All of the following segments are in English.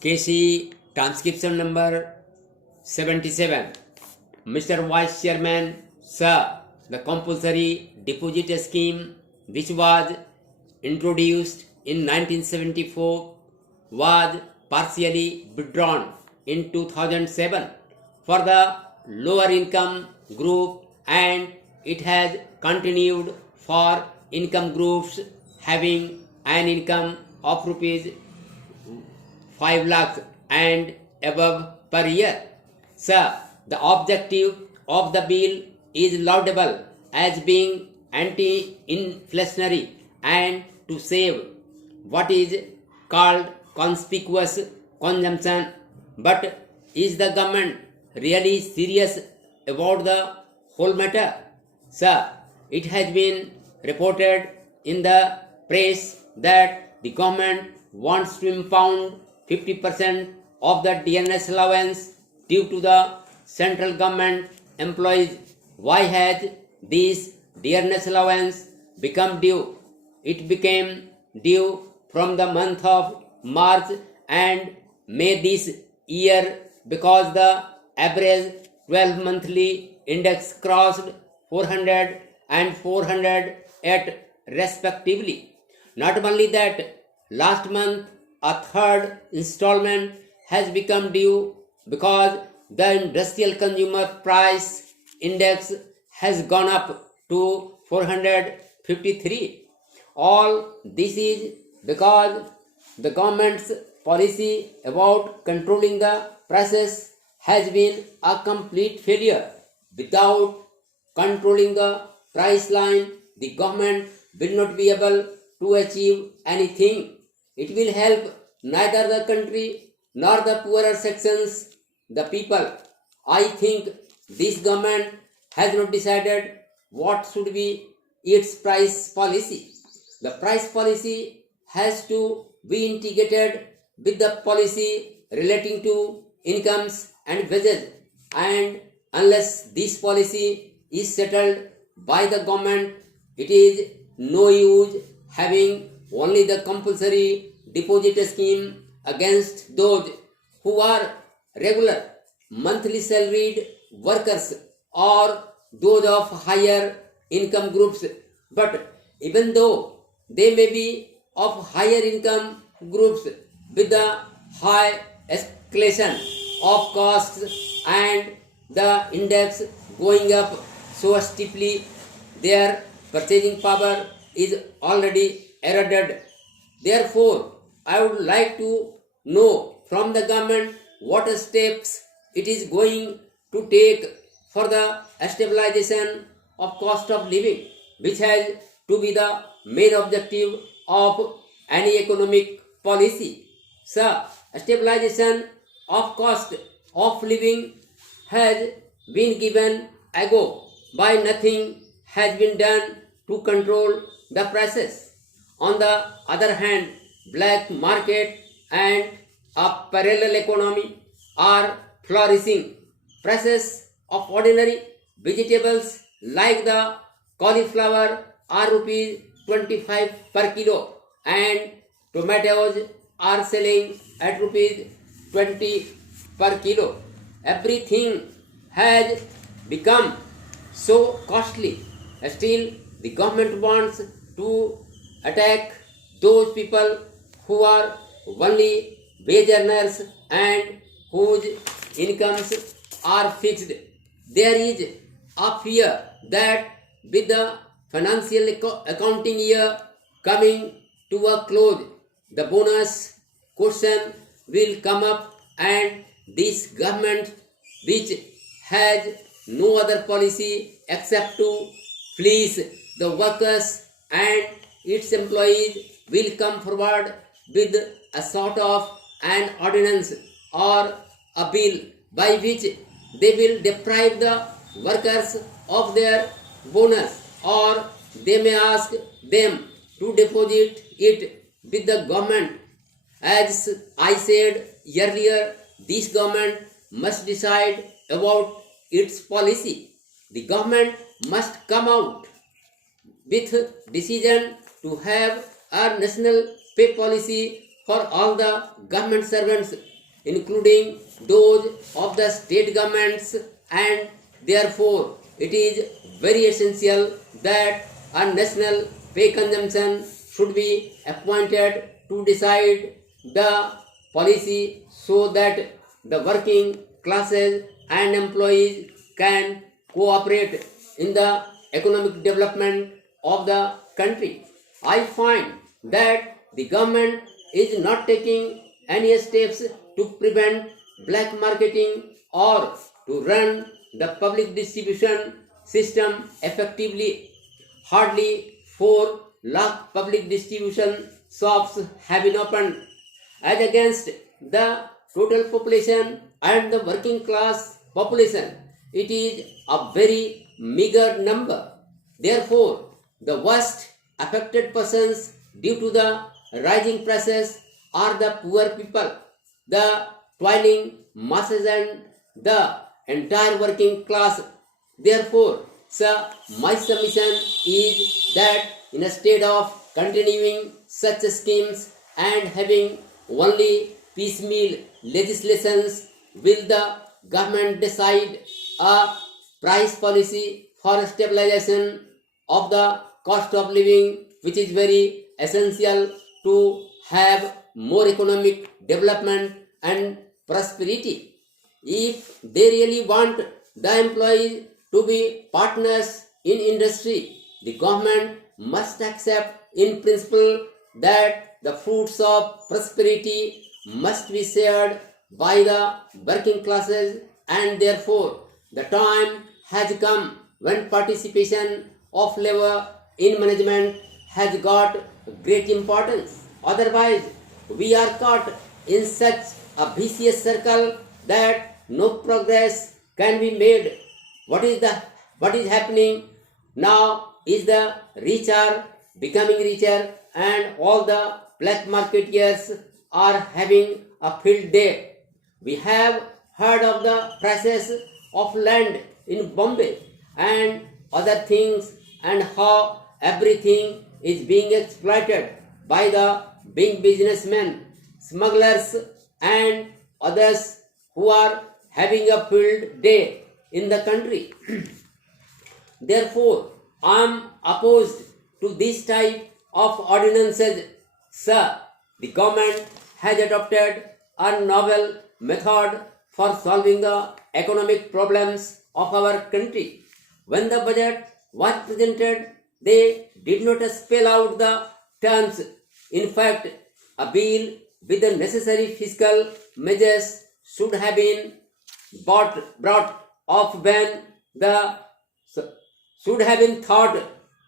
KC transcription number 77. Mr. Vice Chairman, Sir, the compulsory deposit scheme which was introduced in 1974 was partially withdrawn in 2007 for the lower income group, and it has continued for income groups having an income of rupees 5 lakhs and above per year. Sir, the objective of the bill is laudable as being anti-inflationary and to save what is called conspicuous consumption. But is the government really serious about the whole matter? Sir, it has been reported in the press that the government wants to impound 50% of the DNS allowance due to the central government employees. Why has this DNS allowance become due? It became due from the month of March and May this year because the average 12 monthly index crossed 400 and 408 respectively. Not only that, last month a third installment has become due because the industrial consumer price index has gone up to 453. All this is because the government's policy about controlling the prices has been a complete failure. Without controlling the price line, the government will not be able to achieve anything. It will help neither the country nor the poorer sections, the people. I think this government has not decided what should be its price policy. The price policy has to be integrated with the policy relating to incomes and wages, and unless this policy is settled by the government, it is no use having only the compulsory deposit scheme against those who are regular monthly salaried workers or those of higher income groups. But even though they may be of higher income groups, with the high escalation of costs and the index going up so steeply, their purchasing power is already eroded. Therefore, I would like to know from the government what steps it is going to take for the stabilization of cost of living, which has to be the main objective of any economic policy. So, stabilization of cost of living has been given ago by nothing has been done to control the prices. On the other hand, black market and a parallel economy are flourishing. Prices of ordinary vegetables like the cauliflower are rupees 25 per kilo and tomatoes are selling at rupees 20 per kilo. Everything has become so costly. Still, the government wants to attack those people who are only wage earners and whose incomes are fixed. There is a fear that with the financial accounting year coming to a close, the bonus question will come up, and this government, which has no other policy except to fleece the workers and its employees, will come forward with a sort of an ordinance or a bill by which they will deprive the workers of their bonus, or they may ask them to deposit it with the government. As I said earlier, this government must decide about its policy. The government must come out with decision to have a national pay policy for all the government servants, including those of the state governments, and therefore it is very essential that a national pay consumption should be appointed to decide the policy so that the working classes and employees can cooperate in the economic development of the country. I find that the government is not taking any steps to prevent black marketing or to run the public distribution system effectively. Hardly 4 lakh public distribution shops have been opened. As against the total population and the working class population, it is a very meager number. Therefore, the worst affected persons due to the rising prices are the poor people, the toiling masses, and the entire working class. Therefore, sir, my submission is that instead of continuing such schemes and having only piecemeal legislations, will the government decide a price policy for stabilization of the cost of living, which is very essential to have more economic development and prosperity. If they really want the employees to be partners in industry, the government must accept in principle that the fruits of prosperity must be shared by the working classes, and therefore the time has come when participation of labor in management has got great importance. Otherwise, we are caught in such a vicious circle that no progress can be made. What is happening now is the rich are becoming richer, and all the black marketeers are having a field day. We have heard of the prices of land in Bombay and other things, and how everything is being exploited by the big businessmen, smugglers, and others who are having a field day in the country. Therefore, I am opposed to this type of ordinances. Sir, the government has adopted a novel method for solving the economic problems of our country. When the budget was presented, they did not spell out the terms. In fact, a bill with the necessary fiscal measures should have been brought of when the should have been thought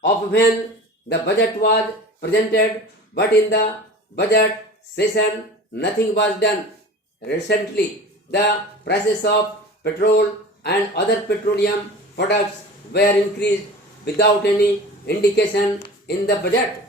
of when the budget was presented, but in the budget session nothing was done. Recently, the prices of petrol and other petroleum products were increased without any indication in the budget.